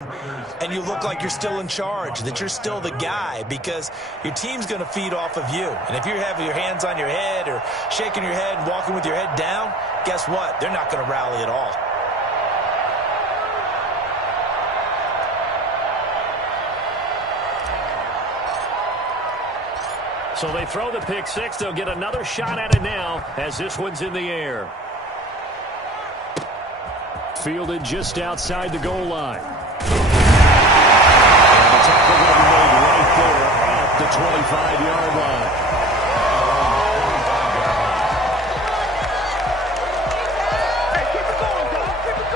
and you look like you're still in charge, that you're still the guy, because your team's going to feed off of you. And if you're having your hands on your head or shaking your head and walking with your head down, guess what? They're not going to rally at all. So they throw the pick six. They'll get another shot at it now as this one's in the air. Fielded just outside the goal line. And the tackle will be made right there at the 25-yard line. Hey, keep it going, dog. Keep it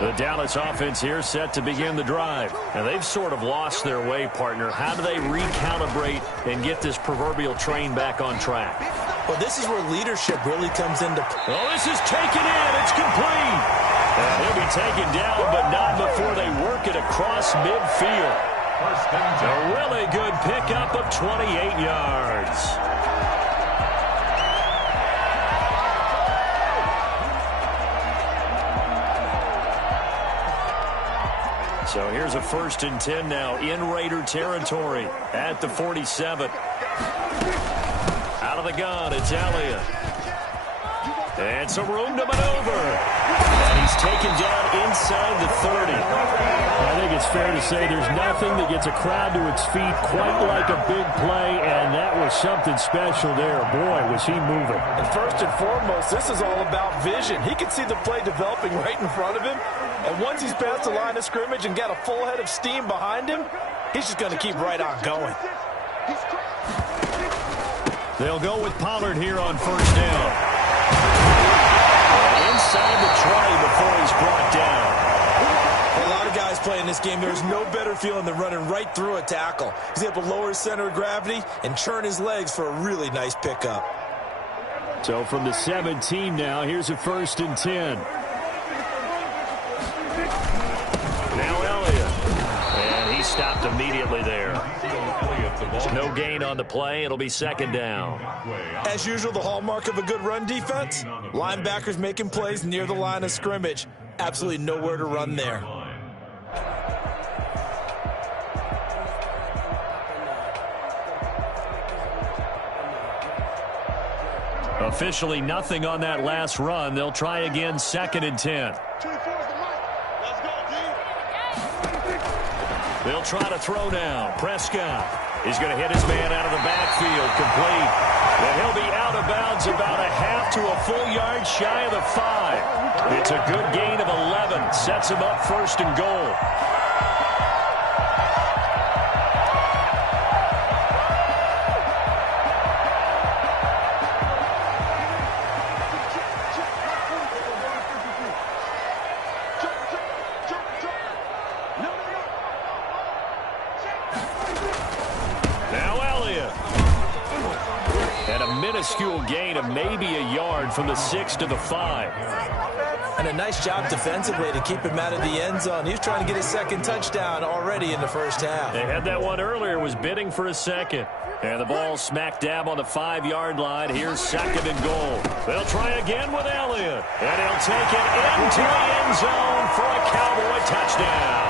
going. The Dallas offense here set to begin the drive. And they've sort of lost their way, partner. How do they recalibrate and get this proverbial train back on track? Well, this is where leadership really comes into play. Oh, this is taken in. It's complete. And he'll be taken down, but not before they work it across midfield. A really good pickup of 28 yards. So here's a 1st and 10 now in Raider territory at the 47. Out of the gun, it's Elliott. And some room to maneuver. And he's taken down inside the 30. I think it's fair to say there's nothing that gets a crowd to its feet quite like a big play, and that was something special there. Boy, was he moving. And first and foremost, this is all about vision. He can see the play developing right in front of him, and once he's past the line of scrimmage and got a full head of steam behind him, he's just going to keep right on going. They'll go with Pollard here on 1st down. Inside the 20 before he's brought down. A lot of guys playing this game, there's no better feeling than running right through a tackle. He's able to lower his center of gravity and churn his legs for a really nice pickup. So from the 17 now, here's a 1st and 10. Now Elliott. And he stopped immediately there. No gain on the play. It'll be 2nd down. As usual, the hallmark of a good run defense, linebackers making plays near the line of scrimmage. Absolutely nowhere to run there. Officially nothing on that last run. They'll try again 2nd and 10. They'll try to throw now. Prescott. He's going to hit his man out of the backfield. Complete. And he'll be out of bounds about a half to a full yard shy of the 5. It's a good gain of 11. Sets him up 1st and goal. Minuscule gain of maybe a yard from the 6 to the 5. And a nice job defensively to keep him out of the end zone. He was trying to get his 2nd touchdown already in the 1st half. They had that one earlier, was bidding for a 2nd. And the ball smack dab on the 5-yard line. Here's 2nd and goal. They'll try again with Elliott. And he'll take it into the end zone for a Cowboy touchdown.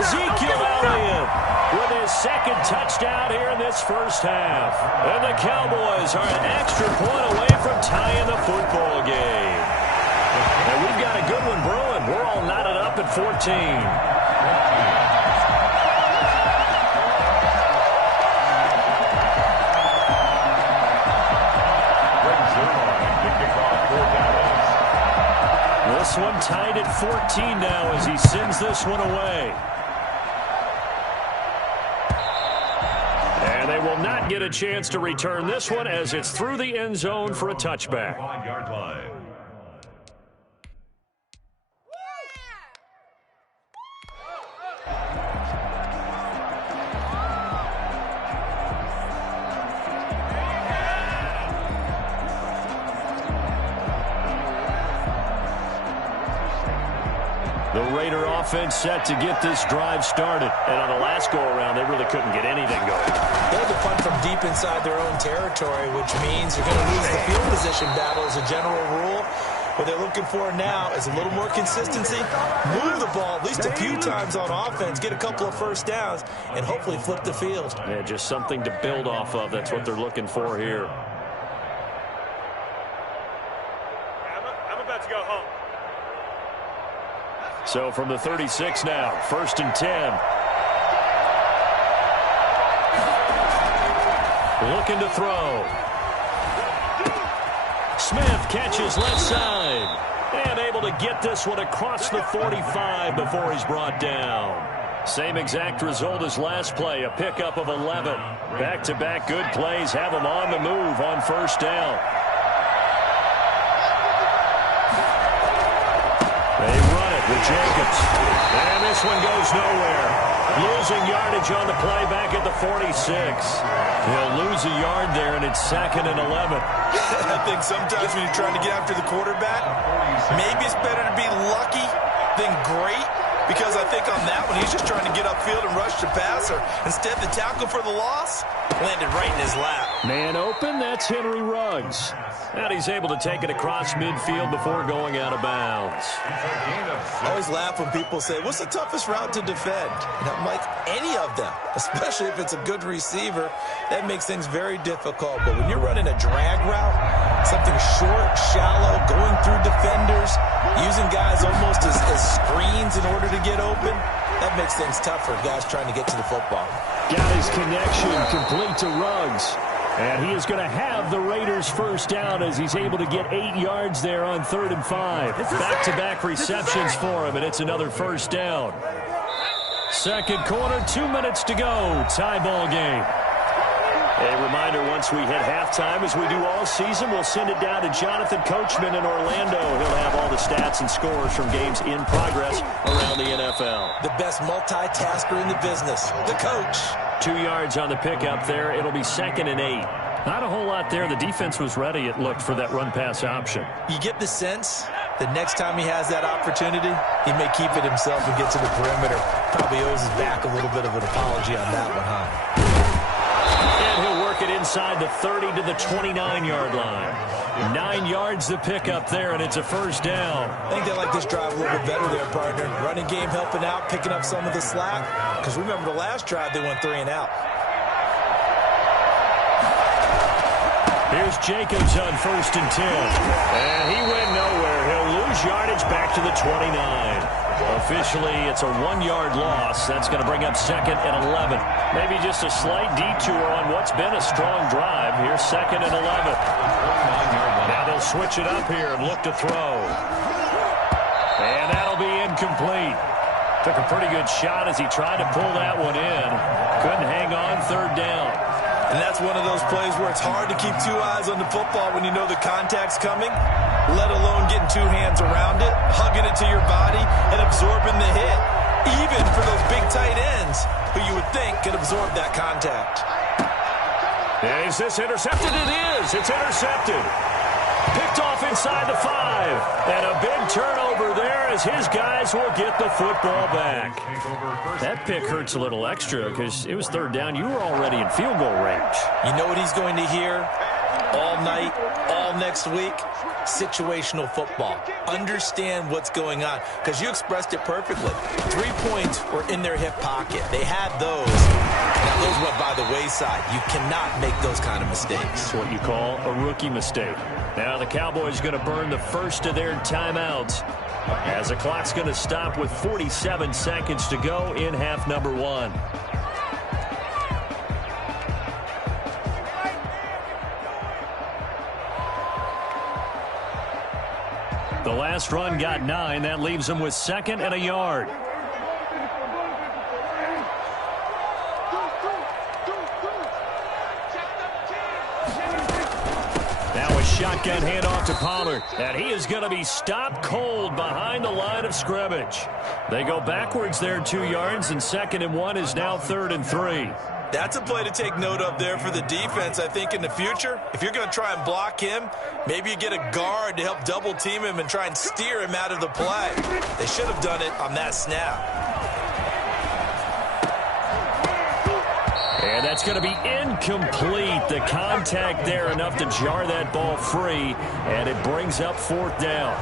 Ezekiel Elliott with his 2nd touchdown here in this 1st half. And the Cowboys are an extra point away from tying the football game. And we've got a good one brewing. We're all knotted up at 14. This one tied at 14 now as he sends this one away. And they will not get a chance to return this one as it's through the end zone for a touchback. The Raider offense set to get this drive started. And on the last go-around, they really couldn't get anything going. They had to punt from deep inside their own territory, which means you're going to lose the field position battle as a general rule. What they're looking for now is a little more consistency, move the ball at least a few times on offense, get a couple of first downs, and hopefully flip the field. Yeah, just something to build off of. That's what they're looking for here. I'm about to go home. So from the 36 now, 1st and 10. Looking to throw. Smith catches left side. And able to get this one across the 45 before he's brought down. Same exact result as last play, a pickup of 11. Back-to-back good plays have him on the move on 1st down. They run it with Jacobs. And this one goes nowhere. Losing yardage on the play back at the 46. He'll lose a yard there, and it's 2nd and 11. I think sometimes when you're trying to get after the quarterback, maybe it's better to be lucky than great. Because I think on that one, he's just trying to get upfield and rush the passer. Instead, the tackle for the loss landed right in his lap. Man open, that's Henry Ruggs. And he's able to take it across midfield before going out of bounds. I always laugh when people say, what's the toughest route to defend? And I'm like, any of them, especially if it's a good receiver. That makes things very difficult. But when you're running a drag route, something short, shallow, going through defenders, using guys almost as screens in order to get open, that makes things tough for guys trying to get to the football. Got his connection complete to Ruggs. And he is going to have the Raiders' first down as he's able to get 8 yards there on 3rd and 5. Back-to-back receptions for him, and it's another first down. Second quarter, 2 minutes to go. Tie ball game. A reminder, once we hit halftime, as we do all season, we'll send it down to Jonathan Coachman in Orlando. He'll have all the stats and scores from games in progress around the NFL. The best multitasker in the business, the coach. 2 yards on the pickup there. It'll be 2nd and 8. Not a whole lot there. The defense was ready, it looked, for that run-pass option. You get the sense that next time he has that opportunity, he may keep it himself and get to the perimeter. Probably owes his back a little bit of an apology on that one, huh? And he'll work it inside the 30 to the 29-yard line. 9 yards the pickup there, and it's a first down. I think they like this drive a little bit better there, partner. Running game helping out, picking up some of the slack. Because remember the last drive, they went 3 and out. Here's Jacobs on 1st and 10. And he went nowhere. He'll lose yardage back to the 29. Officially, it's a 1-yard loss. That's going to bring up 2nd and 11. Maybe just a slight detour on what's been a strong drive. Here's 2nd and 11. Now they'll switch it up here and look to throw. And that'll be incomplete. Took a pretty good shot as he tried to pull that one in. Couldn't hang on 3rd down. And that's one of those plays where it's hard to keep 2 eyes on the football when you know the contact's coming, let alone getting 2 hands around it, hugging it to your body, and absorbing the hit. Even for those big tight ends who you would think could absorb that contact. And is this intercepted? It is. It's intercepted. Picked off inside the 5. And a big turnover there as his guys will get the football back. That pick hurts a little extra because it was 3rd down. You were already in field goal range. You know what he's going to hear all night, all next week? Situational football. Understand what's going on. Because you expressed it perfectly. 3 points were in their hip pocket. They had those. Now those went by the wayside. You cannot make those kind of mistakes. That's what you call a rookie mistake. Now the Cowboys going to burn the first of their timeouts as the clock's going to stop with 47 seconds to go in half number 1. The last run got 9. That leaves them with 2nd and a yard. Now a shotgun handoff to Pollard. And he is going to be stopped cold behind the line of scrimmage. They go backwards there 2 yards, and 2nd and 1 is now 3rd and 3. That's a play to take note of there for the defense. I think in the future, if you're going to try and block him, maybe you get a guard to help double team him and try and steer him out of the play. They should have done it on that snap. And that's going to be incomplete. The contact there enough to jar that ball free, and it brings up 4th down.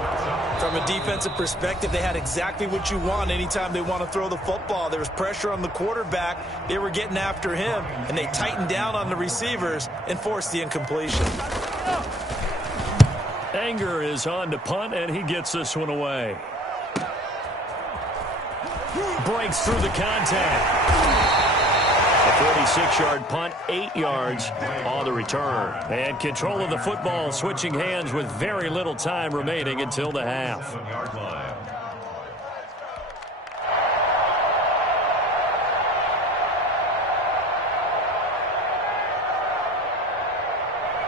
From a defensive perspective, they had exactly what you want anytime they want to throw the football. There was pressure on the quarterback. They were getting after him, and they tightened down on the receivers and forced the incompletion. Anger is on to punt, and he gets this one away. Breaks through the contact. A 46-yard punt, 8 yards on the return. And control of the football, switching hands with very little time remaining until the half.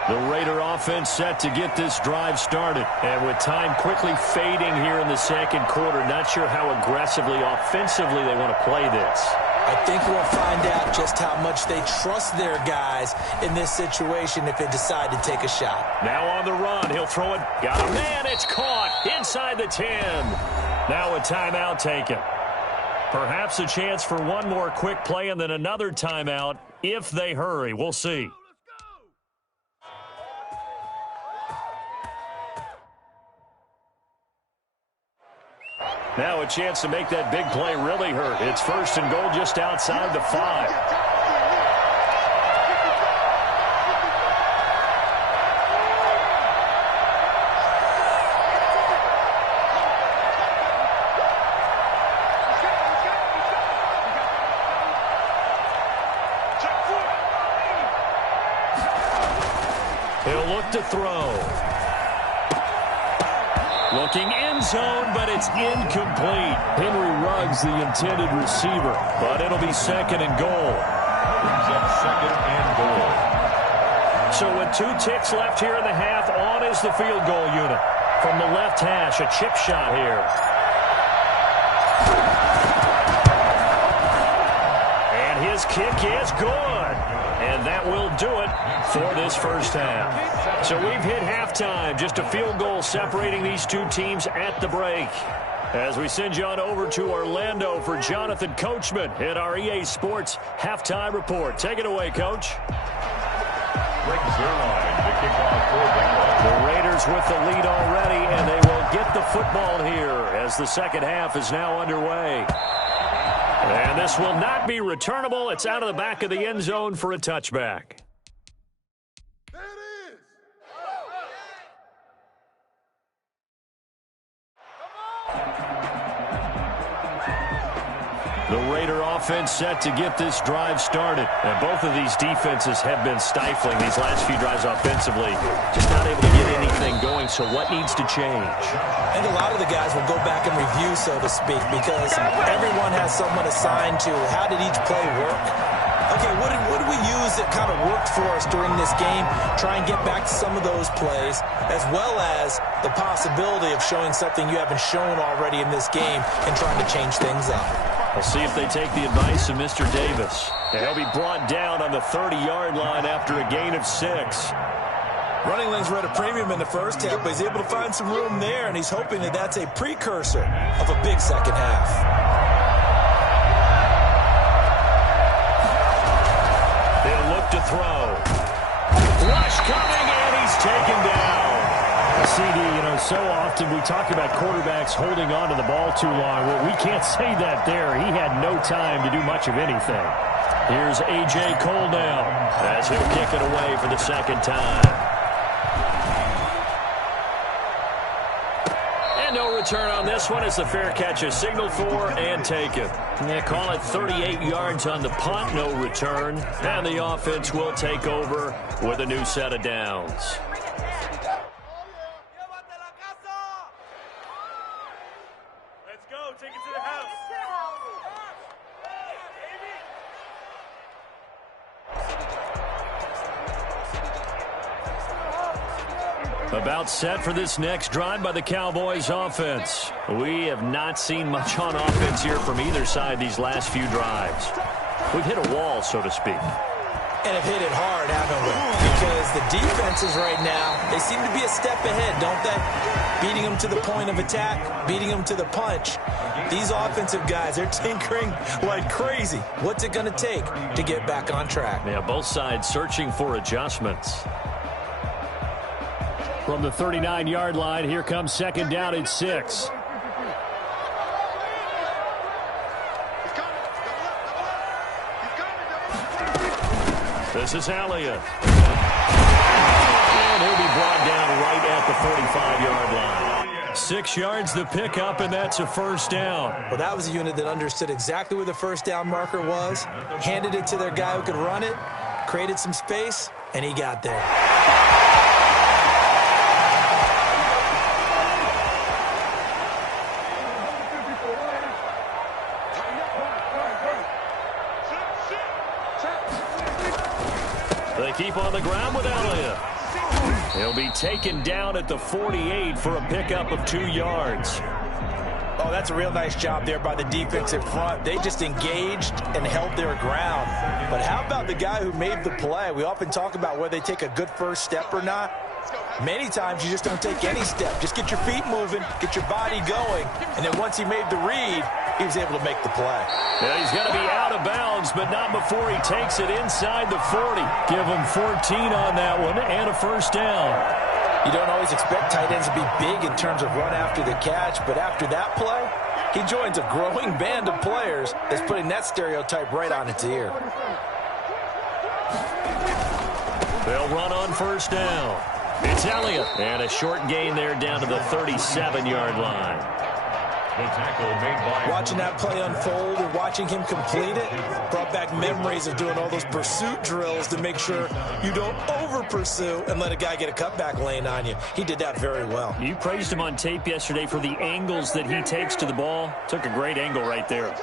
The Raider offense set to get this drive started. And with time quickly fading here in the second quarter, not sure how aggressively, offensively they want to play this. I think we'll find out just how much they trust their guys in this situation if they decide to take a shot. Now on the run, he'll throw it. Got a man, it's caught inside the 10. Now a timeout taken. Perhaps a chance for one more quick play and then another timeout if they hurry. We'll see. Now a chance to make that big play really hurt. It's 1st and goal just outside the 5. He'll look to throw. Looking end zone, but it's incomplete. Henry Ruggs, the intended receiver, but it'll be 2nd and goal. Brings up 2nd and goal. So with 2 ticks left here in the half, on is the field goal unit. From the left hash, a chip shot here. And his kick is good. And that will do it for this first half. So we've hit halftime. Just a field goal separating these two teams at the break. As we send you on over to Orlando for Jonathan Coachman at our EA Sports Halftime Report. Take it away, Coach. Brings their line to kick off for the Raiders with the lead already, and they will get the football here as the second half is now underway. And this will not be returnable. It's out of the back of the end zone for a touchback. The Raider offense set to get this drive started. And both of these defenses have been stifling these last few drives offensively. Just not able to get anything going, so what needs to change? I think a lot of the guys will go back and review, so to speak, because everyone has someone assigned to how did each play work. Okay, what did we use that kind of worked for us during this game? Try and get back to some of those plays, as well as the possibility of showing something you haven't shown already in this game and trying to change things up. We'll see if they take the advice of Mr. Davis. And he'll be brought down on the 30-yard line after a gain of 6. Running lanes were at a premium in the first half, but he's able to find some room there, and he's hoping that that's a precursor of a big second half. They'll look to throw. Rush coming, and he's taken down. CD, so often we talk about quarterbacks holding on to the ball too long. Well, we can't say that there. He had no time to do much of anything. Here's A.J. Cole now as he'll kick it away for the second time. And no return on this one as the fair catch is signaled for and taken. They call it 38 yards on the punt, no return. And the offense will take over with a new set of downs. About set for this next drive by the Cowboys offense. We have not seen much on offense here from either side these last few drives. We've hit a wall, so to speak. And have hit it hard, haven't we? Because the defenses right now, they seem to be a step ahead, don't they? Beating them to the point of attack, beating them to the punch. These offensive guys, they're tinkering like crazy. What's it going to take to get back on track? Yeah, both sides searching for adjustments. From the 39-yard line, here comes second down and 6. This is Elliott. And he'll be brought down right at the 45-yard line. 6 yards the pickup, and that's a first down. Well, that was a unit that understood exactly where the first down marker was, handed it to their guy who could run it, created some space, and he got there. They keep on the ground with Elliott. He'll be taken down at the 48 for a pickup of 2 yards. Oh, that's a real nice job there by the defensive front. They just engaged and held their ground. But how about the guy who made the play? We often talk about whether they take a good first step or not. Many times you just don't take any step. Just get your feet moving, get your body going, and then once he made the read, he was able to make the play. Yeah, he's going to be out of bounds, but not before he takes it inside the 40. Give him 14 on that one and a first down. You don't always expect tight ends to be big in terms of run after the catch, but after that play, he joins a growing band of players that's putting that stereotype right on its ear. They'll run on first down. It's Elliott. And a short gain there down to the 37-yard line. The tackle made by... Watching that play unfold and watching him complete it brought back memories of doing all those pursuit drills to make sure you don't over-pursue and let a guy get a cutback lane on you. He did that very well. You praised him on tape yesterday for the angles that he takes to the ball. Took a great angle right there.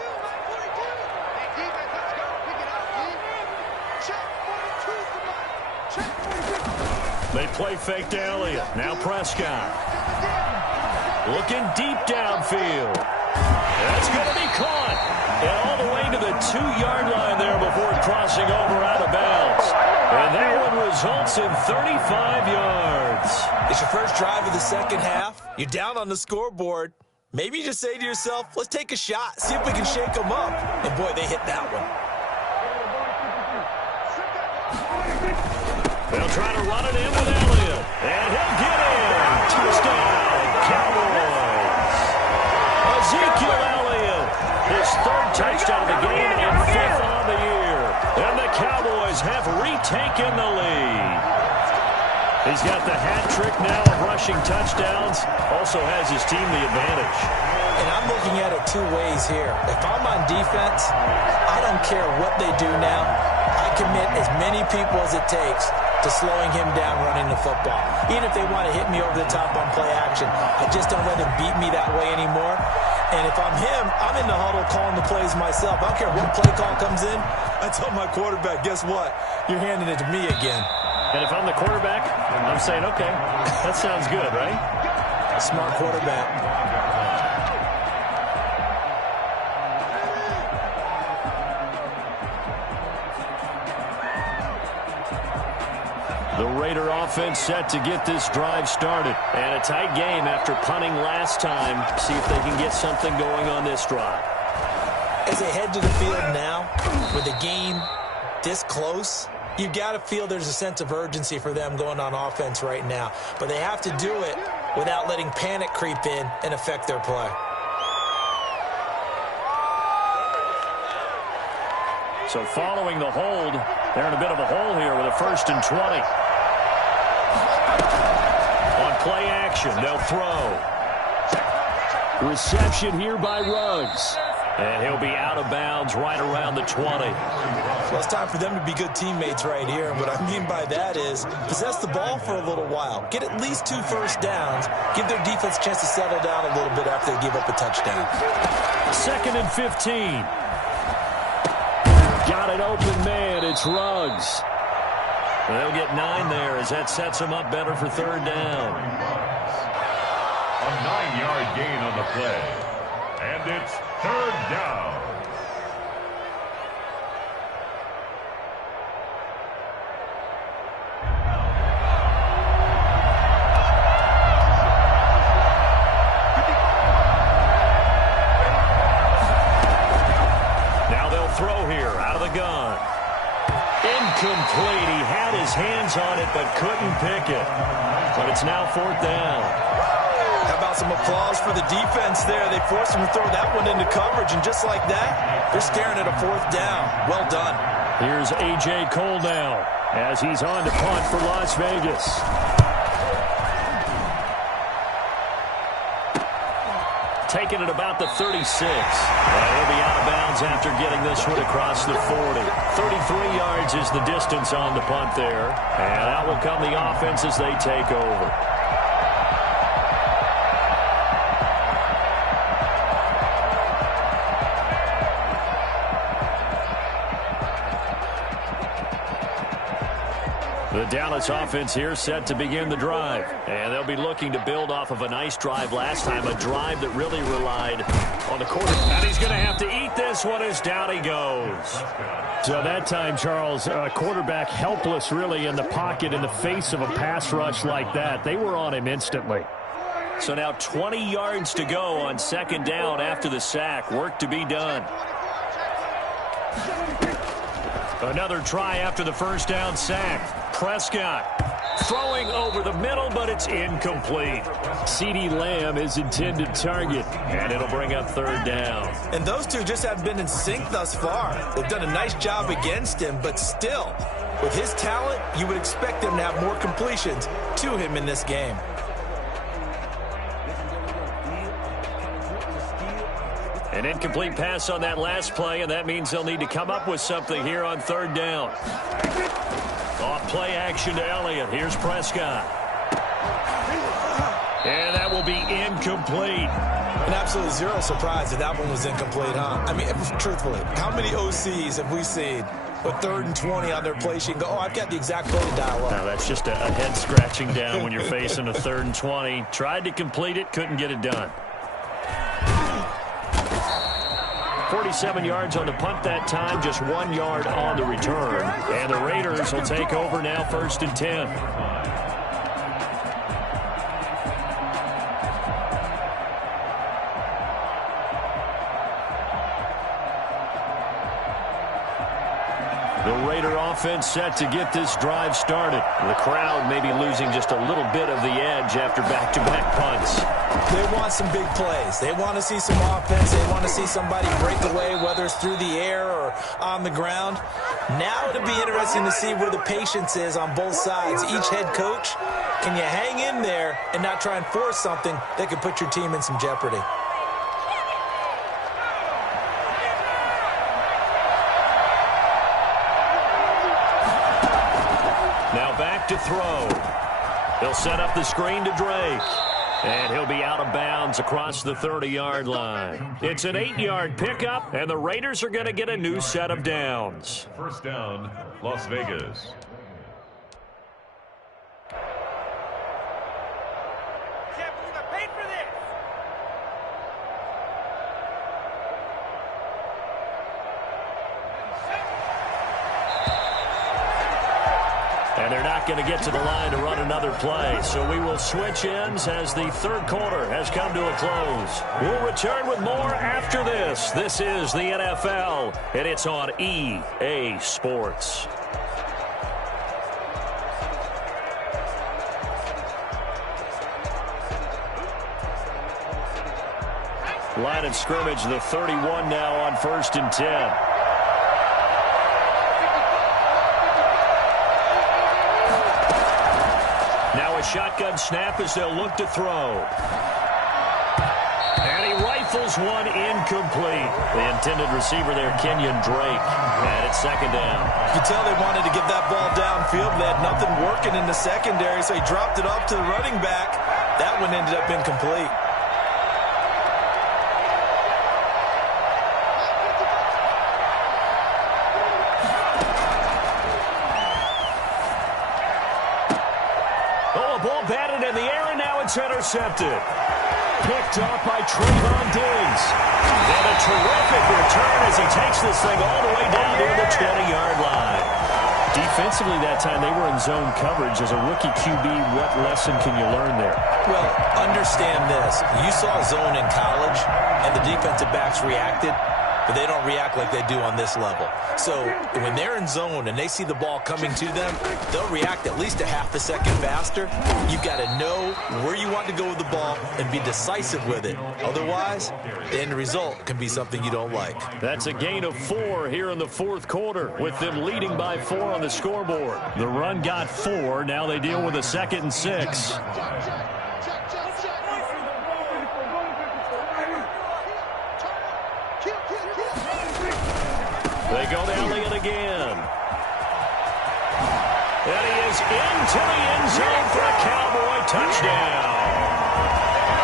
They play fake to Elliott. Now Prescott. Looking deep downfield. That's going to be caught. And all the way to the 2-yard line there before crossing over out of bounds. And that one results in 35 yards. It's your first drive of the second half. You're down on the scoreboard. Maybe you just say to yourself, let's take a shot, see if we can shake them up. And boy, they hit that one. They'll try to run it in with Elliott. And he'll get in. Touchdown, Cowboys. Ezekiel Elliott, his 3rd touchdown of the game and 5th on the year. And the Cowboys have retaken the lead. He's got the hat trick now of rushing touchdowns. Also has his team the advantage. And I'm looking at it 2 ways here. If I'm on defense, I don't care what they do now. I commit as many people as it takes to slowing him down running the football. Even if they want to hit me over the top on play action, I just don't let him beat me that way anymore. And if I'm him, I'm in the huddle calling the plays myself. I don't care what play call comes in. I tell my quarterback, guess what? You're handing it to me again. And if I'm the quarterback, I'm saying, okay, that sounds good, right? Smart quarterback. The Raider offense set to get this drive started. And a tight game after punting last time. See if they can get something going on this drive. As they head to the field now, with the game this close, you've got to feel there's a sense of urgency for them going on offense right now. But they have to do it without letting panic creep in and affect their play. So following the hold, they're in a bit of a hole here with a 1st and 20. On play action, they'll throw. Reception here by Ruggs. And he'll be out of bounds right around the 20. Well, it's time for them to be good teammates right here. And what I mean by that is possess the ball for a little while. Get at least 2 first downs. Give their defense a chance to settle down a little bit after they give up a touchdown. 2nd and 15. Got an open man. It's Ruggs. They'll get 9 there as that sets them up better for 3rd down. A 9-yard gain on the play. And it's 3rd down. incomplete. He had his hands on it but couldn't pick it. But it's now 4th down. How about some applause for the defense there? They forced him to throw that one into coverage, and just like that, they're staring at a 4th down. Well done. Here's A.J. Cole now as he's on to punt for Las Vegas. Taking it about the 36. And he'll be out of bounds after getting this one across the 40. 33 yards is the distance on the punt there. And out will come the offense as they take over. The Dallas offense here set to begin the drive. And they'll be looking to build off of a nice drive last time, a drive that really relied on the quarterback. And he's going to have to eat this one as down he goes. So that time, Charles, quarterback helpless really in the pocket in the face of a pass rush like that. They were on him instantly. So now 20 yards to go on 2nd down after the sack. Work to be done. Another try after the 1st down sack. Prescott throwing over the middle, but it's incomplete. CeeDee Lamb is intended target, and it'll bring up 3rd down. And those two just haven't been in sync thus far. They've done a nice job against him, but still, with his talent, you would expect them to have more completions to him in this game. An incomplete pass on that last play, and that means they'll need to come up with something here on 3rd down. Off play action to Elliott. Here's Prescott. And that will be incomplete. And absolutely zero surprise that that one was incomplete, huh? I mean, truthfully, how many OCs have we seen with 3rd and 20 on their play sheet and go, oh, I've got the exact play to dial up? Now, that's just a head scratching down when you're facing a 3rd and 20. Tried to complete it, couldn't get it done. 47 yards on the punt that time, just 1 yard on the return. And the Raiders will take over now 1st and 10. The Raider offense set to get this drive started. The crowd may be losing just a little bit of the edge after back-to-back punts. They want some big plays. They want to see some offense. They want to see somebody break away, whether it's through the air or on the ground. Now it'll be interesting to see where the patience is on both sides. Each head coach, can you hang in there and not try and force something that could put your team in some jeopardy? Now back to throw. He'll set up the screen to Drake. And he'll be out of bounds across the 30-yard line. It's an 8-yard pickup, and the Raiders are going to get a new set of downs. 1st down, Las Vegas. And they're not going to get to the line to run another play. So we will switch ends as the 3rd quarter has come to a close. We'll return with more after this. This is the NFL, and it's on EA Sports. Line of scrimmage, the 31 now on 1st and 10. Shotgun snap as they'll look to throw. And he rifles one incomplete. The intended receiver there, Kenyon Drake. And it's 2nd down. You can tell they wanted to get that ball downfield. They had nothing working in the secondary, so he dropped it off to the running back. That one ended up incomplete. It's intercepted. Picked up by Trayvon Diggs. And a terrific return as he takes this thing all the way down to the 20-yard line. Defensively that time, they were in zone coverage. As a rookie QB, what lesson can you learn there? Well, understand this. You saw zone in college, and the defensive backs reacted. but they don't react like they do on this level. So when they're in zone and they see the ball coming to them, they'll react at least a half a second faster. You've got to know where you want to go with the ball and be decisive with it. Otherwise, the end result can be something you don't like. That's a gain of 4 here in the fourth quarter, with them leading by 4 on the scoreboard. The run got 4. Now they deal with a 2nd and 6. They go to Elliott again. And he is into the end zone for a Cowboy touchdown.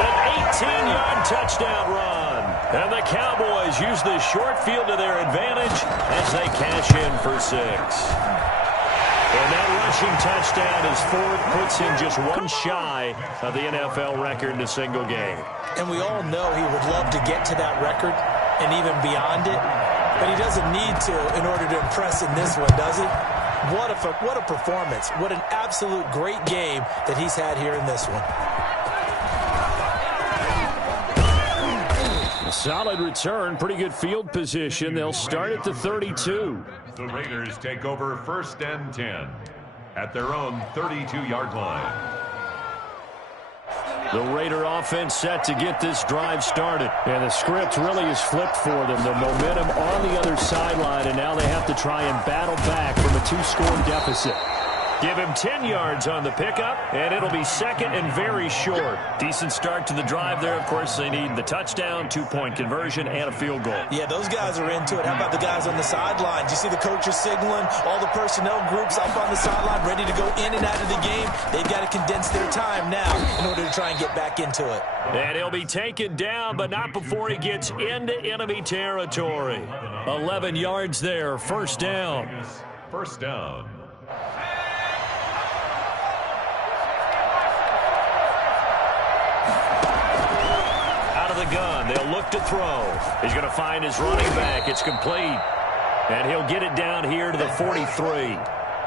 An 18-yard touchdown run. And the Cowboys use the short field to their advantage as they cash in for 6. And that rushing touchdown is 4th, puts him just 1 shy of the NFL record in a single game. And we all know he would love to get to that record and even beyond it. But he doesn't need to in order to impress in this one, does he? What a performance. What an absolute great game that he's had here in this one. A solid return, pretty good field position. They'll start at the 32. The Raiders take over 1st and 10 at their own 32-yard line. The Raider offense set to get this drive started. And the script really is flipped for them. The momentum on the other sideline, and now they have to try and battle back from a 2-score deficit. Give him 10 yards on the pickup, and it'll be 2nd and very short. Decent start to the drive there. Of course, they need the touchdown, 2-point conversion, and a field goal. Yeah, those guys are into it. How about the guys on the sidelines? You see the coaches signaling, all the personnel groups up on the sideline ready to go in and out of the game. They've got to condense their time now in order to try and get back into it. And he'll be taken down, but not before he gets into enemy territory. 11 yards there, 1st down. 1st down. The gun. They'll look to throw. He's going to find his running back. It's complete. And he'll get it down here to the 43.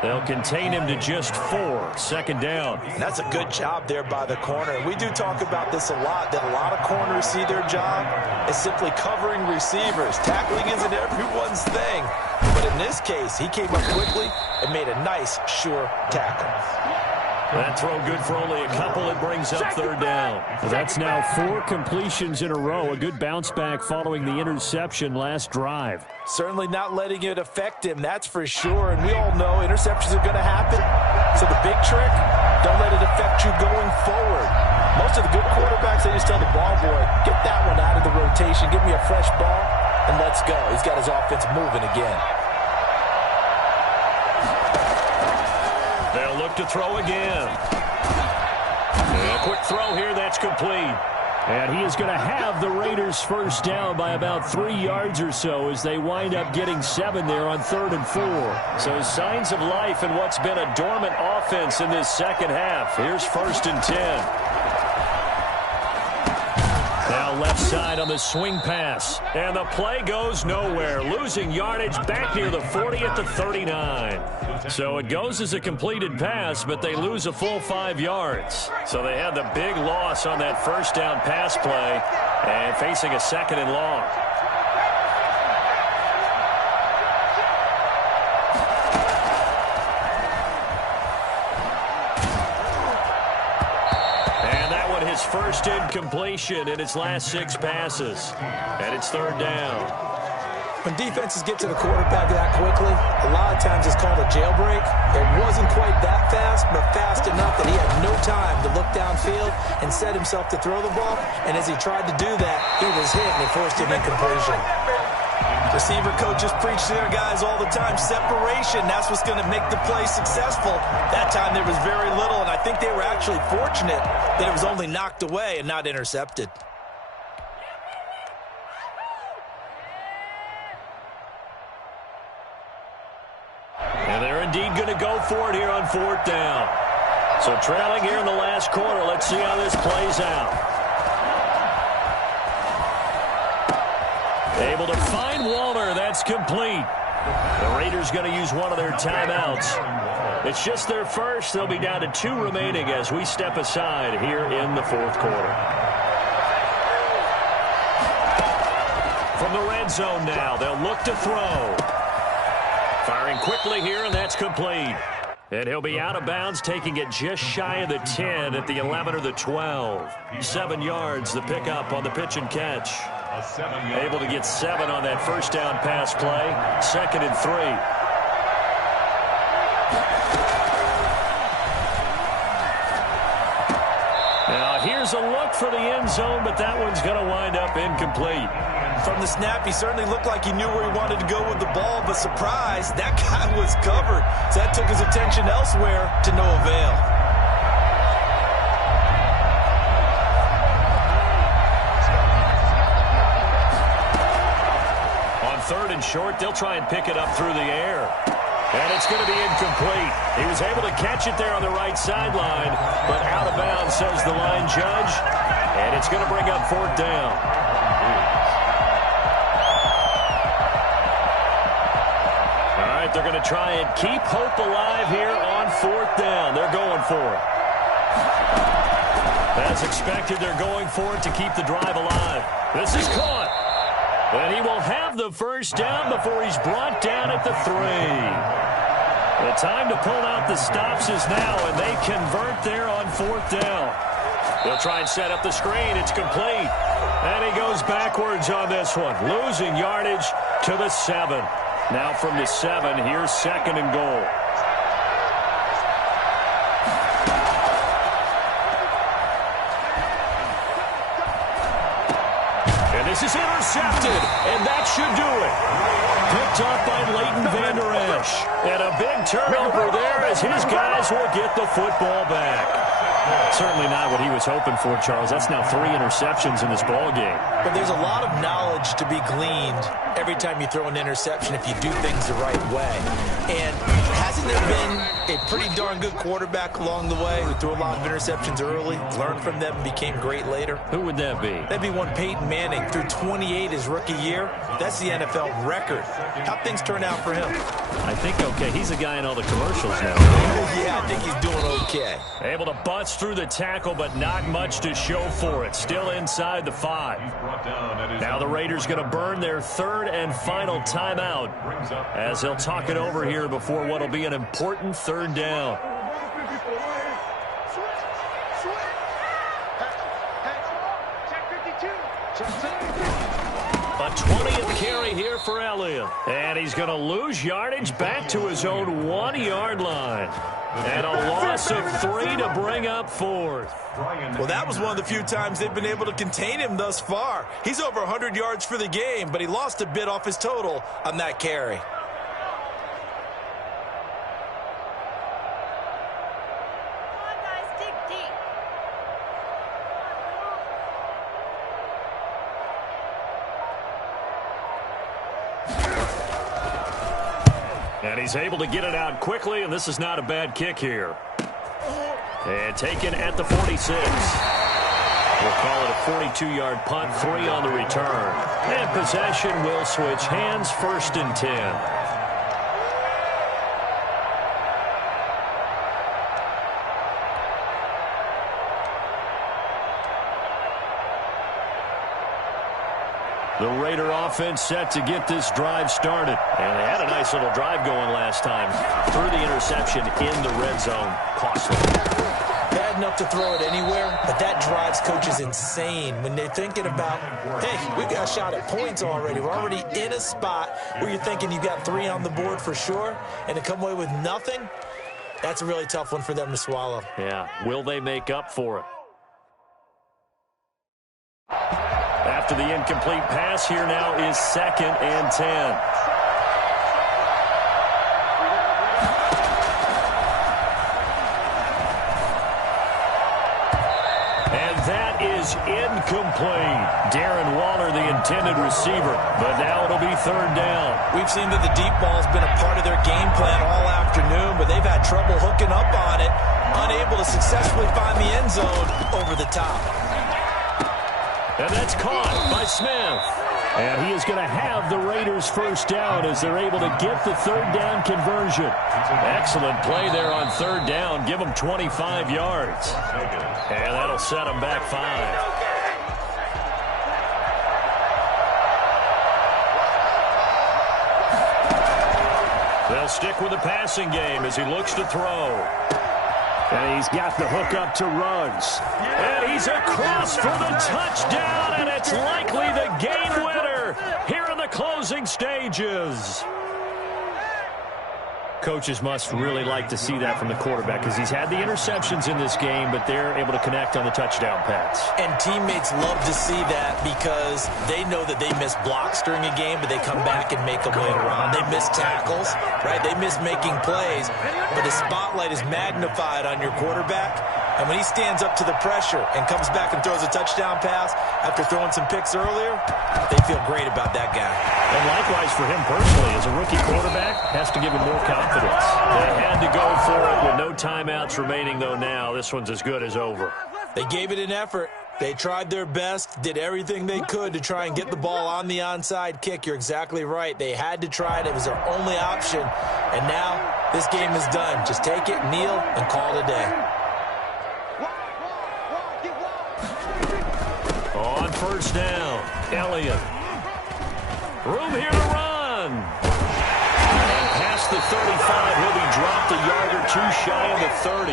They'll contain him to just 4. 2nd down. That's a good job there by the corner. We do talk about this a lot, that a lot of corners see their job as simply covering receivers. Tackling isn't everyone's thing. But in this case, he came up quickly and made a nice, sure tackle. That throw good for only a couple. It brings up 3rd down. That's now 4 completions in a row. A good bounce back following the interception last drive. Certainly not letting it affect him, that's for sure. And we all know interceptions are going to happen. So the big trick, don't let it affect you going forward. Most of the good quarterbacks, they just tell the ball boy, get that one out of the rotation, give me a fresh ball, and let's go. He's got his offense moving again. They'll look to throw again. And a quick throw here, that's complete. And he is going to have the Raiders 1st down by about 3 yards or so as they wind up getting 7 there on 3rd and 4. So signs of life in what's been a dormant offense in this 2nd half. Here's 1st and 10. Now left side on the swing pass. And the play goes nowhere. Losing yardage back near the 40 at the 39. So it goes as a completed pass, but they lose a full 5 yards. So they had the big loss on that 1st down pass play and facing a 2nd and long. His 1st incompletion in its last 6 passes. And it's 3rd down. When defenses get to the quarterback that quickly, a lot of times it's called a jailbreak. It wasn't quite that fast, but fast enough that he had no time to look downfield and set himself to throw the ball. And as he tried to do that, he was hit and it forced an incompletion. Receiver coaches preach to their guys all the time. Separation, that's what's going to make the play successful. That time there was very little, and I think they were actually fortunate that it was only knocked away and not intercepted. And they're indeed going to go for it here on 4th down. So trailing here in the last quarter, let's see how this plays out. Able to find Walter. That's complete. The Raiders going to use one of their timeouts. It's just their first. They'll be down to 2 remaining as we step aside here in the 4th quarter. from the red zone now. They'll look to throw. Firing quickly here, and that's complete. And he'll be out of bounds, taking it just shy of the 10 at the 11 or the 12. 7 yards, the pickup on the pitch and catch. Able to get 7 on that first down pass play. 2nd and 3. Now here's a look for the end zone, but that one's going to wind up incomplete. From the snap, he certainly looked like he knew where he wanted to go with the ball, but surprise, that guy was covered. So that took his attention elsewhere to no avail. On 3rd and short, they'll try and pick it up through the air. And it's going to be incomplete. He was able to catch it there on the right sideline, but out of bounds, says the line judge. And it's going to bring up 4th down. They're going to try and keep hope alive here on 4th down. They're going for it. As expected, they're going for it to keep the drive alive. This is caught. And he will have the first down before he's brought down at the 3. The time to pull out the stops is now, and they convert there on 4th down. They'll try and set up the screen. It's complete. And he goes backwards on this one, losing yardage to the 7. Now from the 7, here's 2nd and goal. And this is intercepted, and that should do it. Picked up by Leighton Vander Esch. And a big turnover there as his guys will get the football back. Certainly not what he was hoping for, Charles. That's now 3 interceptions in this ball game. But there's a lot of knowledge to be gleaned every time you throw an interception if you do things the right way. And hasn't there been a pretty darn good quarterback along the way who threw a lot of interceptions early, learned from them, and became great later? Who would that be? That'd be one Peyton Manning. Threw 28 his rookie year. That's the NFL record. How'd things turn out for him? I think okay. He's a guy in all the commercials now. Yeah, I think he's doing okay. Able to bust through the tackle, but not much to show for it. Still inside the 5. Now the Raiders going to burn their 3rd and final timeout as they'll talk it over here before what will be an important 3rd down. A 20th carry here for Elliott. And he's going to lose yardage back to his own 1-yard line. And a loss of 3 to bring up 4th. Well, that was one of the few times they've been able to contain him thus far. He's over 100 yards for the game, but he lost a bit off his total on that carry. And he's able to get it out quickly, and this is not a bad kick here. And taken at the 46. We'll call it a 42-yard punt, 3 on the return. And possession will switch hands, 1st and 10. The Raider offense set to get this drive started. And they had a nice little drive going last time. Threw the interception in the red zone. Costly. Bad enough to throw it anywhere, but that drives coaches insane when they're thinking about, hey, we got a shot at points already. We're already in a spot where you're thinking you got 3 on the board for sure, and to come away with nothing, that's a really tough one for them to swallow. Yeah. Will they make up for it? After the incomplete pass, here now is 2nd and 10. And that is incomplete. Darren Waller, the intended receiver, but now it'll be 3rd down. We've seen that the deep ball's been a part of their game plan all afternoon, but they've had trouble hooking up on it, unable to successfully find the end zone over the top. And that's caught by Smith. And he is going to have the Raiders' first down as they're able to get the 3rd down conversion. Excellent play there on 3rd down. Give them 25 yards. And that'll set them back 5. They'll stick with the passing game as he looks to throw. And he's got the hook up to Ruggs. And he's across for the touchdown, and it's likely the game winner here in the closing stages. Coaches must really like to see that from the quarterback because he's had the interceptions in this game, but they're able to connect on the touchdown pass. And teammates love to see that because they know that they miss blocks during a game, but they come back and make them later on. They miss tackles, right? They miss making plays, but the spotlight is magnified on your quarterback. And when he stands up to the pressure and comes back and throws a touchdown pass after throwing some picks earlier, they feel great about that guy. And likewise for him personally, as a rookie quarterback, has to give him more confidence. They had to go for it with no timeouts remaining, though now. This one's as good as over. They gave it an effort. They tried their best, did everything they could to try and get the ball on the onside kick. You're exactly right. They had to try it. It was their only option. And now this game is done. Just take it, kneel, and call it a day. On first down, Elliott. Room here to run. Past the 35, he'll be dropped a yard or two shy of the 30.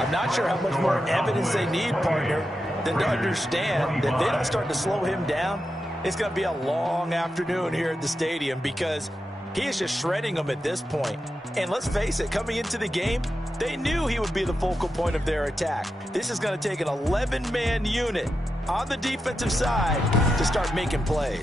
I'm not sure how much more evidence they need, partner, than to understand that they don't start to slow him down. It's going to be a long afternoon here at the stadium because he is just shredding them at this point. And let's face it, coming into the game, they knew he would be the focal point of their attack. This is going to take an 11-man unit on the defensive side to start making plays.